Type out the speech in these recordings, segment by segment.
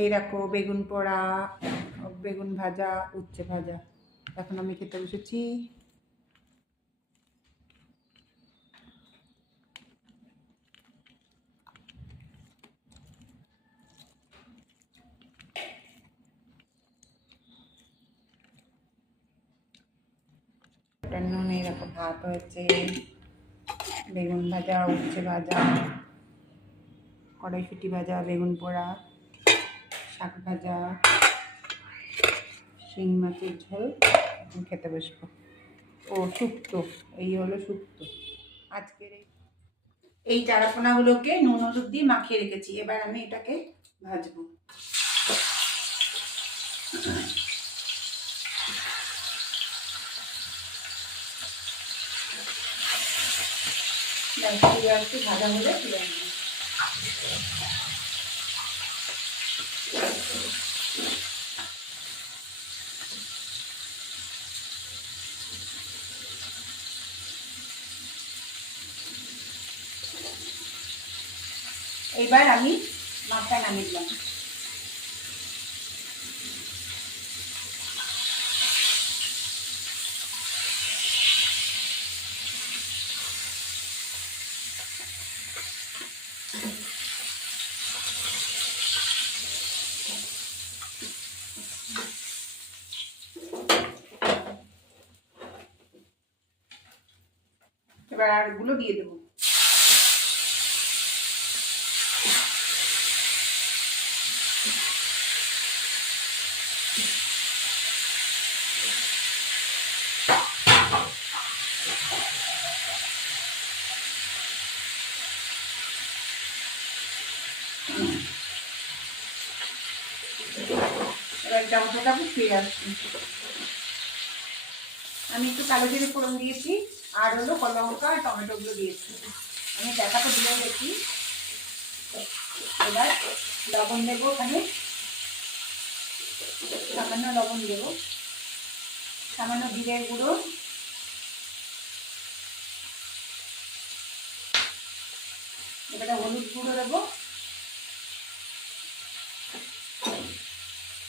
এই দেখো বেগুন পোড়া, বেগুন ভাজা, উচ্ছে ভাজা। এখন আমি খেতে বসেছি। নুন, এই দেখো ভাত হয়েছে, বেগুন ভাজা, উচ্ছে ভাজা, কড়াইশুঁটি ভাজা, বেগুন পোড়া, শাক ভাজা, শিং মাছের ঝোল। এখন খেতে বসবো। ও শুক্তো, এই হলো শুক্তো আজকের। এই চারাপোনাগুলোকে নুন হলুদ দিয়ে মাখিয়ে রেখেছি, এবার আমি এটাকে ভাজবো। একটু ভাজা হলে তুলে নেব। এইবার আমি মাছটা নামিয়ে দিলাম। এবার আরগুলো দিয়ে দেবো। এবার টমেটোটা ফিরে আসছি। আমি একটু কালো জিরে ফোড়ন দিয়েছি, আর হলো লঙ্কা আর টমেটোগুলো দিয়েছি। আমি দেখাটা দিয়ে রেখেছি। এবার লবণ দেবো, ওখানে সামান্য লবণ দেবো, সামান্য জিরের গুঁড়ো, এবারে হলুদ গুঁড়ো দেবো,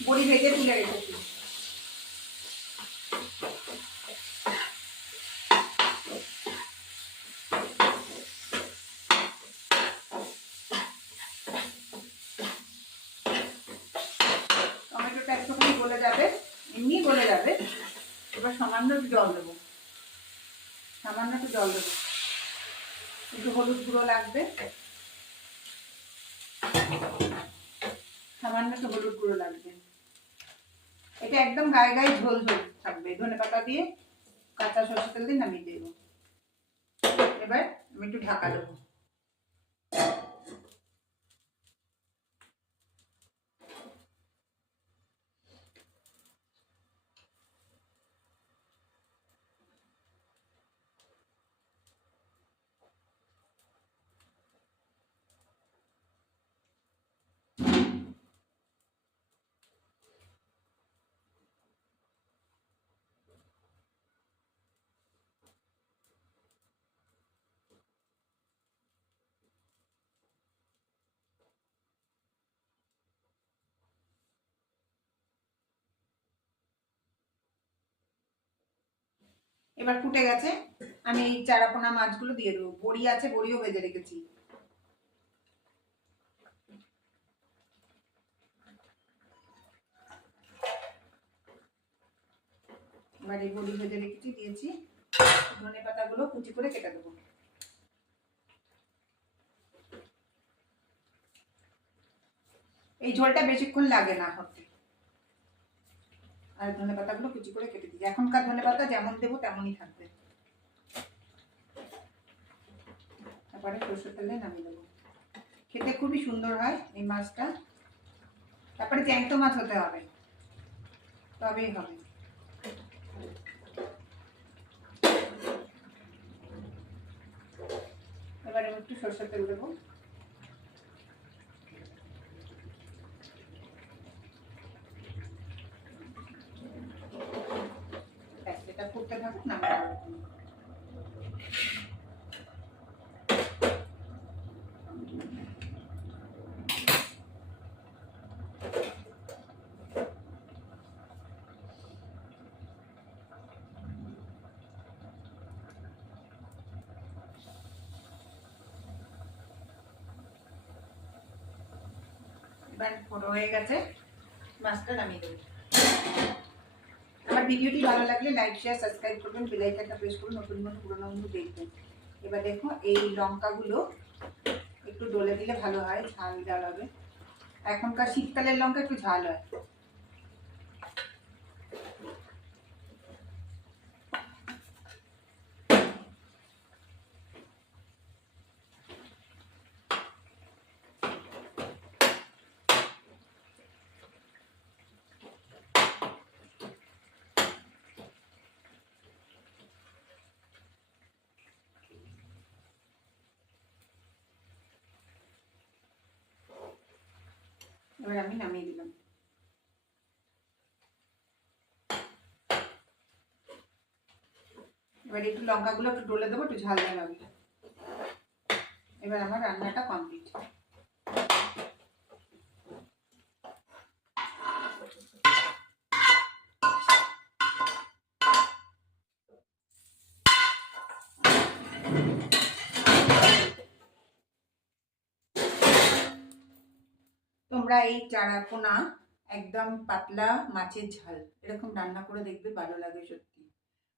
বড়ি ভেজে তুলে রেখেছি। টমেটোটা একটুখানি গলে যাবে, এমনি গলে যাবে। এবার সামান্য একটু জল দেবো, সামান্য একটু জল দেবো, একটু হলুদ গুঁড়ো লাগবে, সামান্য একটু হলুদ গুঁড়ো লাগবে। এটা একদম গায়ে গায়ে ঝোল ঝোল থাকবে। ধনেপাতা দিয়ে কাঁচা সরষের তেল দিয়ে নামিয়ে দেবো। এবার আমি একটু ঢাকা দেবো। এবার ফুটে গেছে, আমি এই চারাপোনা মাছগুলো দিয়ে দেবো। বড়ি আছে, বড়িও ভেজে রেখেছি। এবার এই বড়ি ভেজে রেখেছি দিয়েছি, ধনে পাতাগুলো কুচি করে কেটে দেবো। এই ঝোলটা বেশিক্ষণ লাগে না হতে। আর ধনে পাতাগুলো কুচি করে কেটে দিই। এখনকার ধনে পাতা যেমন দেবো তেমনই থাকবে। তারপরে সরষের তেলে নামিয়ে দেবো। খেতে খুবই সুন্দর হয় এই মাছটা। তারপরে জ্যান্ত মাছ হতে হবে, তবেই হবে। এবারে একটু সরষের তেল দেবো। এটা ফুটতে থাকুক, নামিয়ে দেবো। এবার ফোটো হয়ে গেছে, মাছটা নামিয়ে দেবো। আমার ভিডিওটি ভালো লাগলে লাইক শেয়ার সাবস্ক্রাইব করবেন, বেল আইকনটা প্রেস করুন, নতুন নতুন পুরোনো বন্ধু দেখবেন। এবার দেখো এই লঙ্কাগুলো একটু ডলে দিলে ভালো হয়, ঝাল ঝাল হবে। এখনকার শীতকালের লঙ্কা একটু ঝাল হয়। এবার আমি নামিয়ে দিলাম। এবার একটু লঙ্কাগুলো একটু ডলে দেবো, একটু ঝাল ঝাল হবে। এবার আমার রান্নাটা কমপ্লিট। তোমরা এই চারাপোনা একদম পাতলা মাছের ঝাল এরকম রান্না করে দেখবে, ভালো লাগে সত্যি।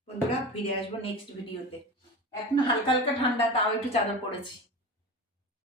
বন্ধুরা ফিরে আসবো নেক্সট ভিডিওতে। এখন হালকা হালকা ঠান্ডা, তাও একটু চাদর পড়েছি।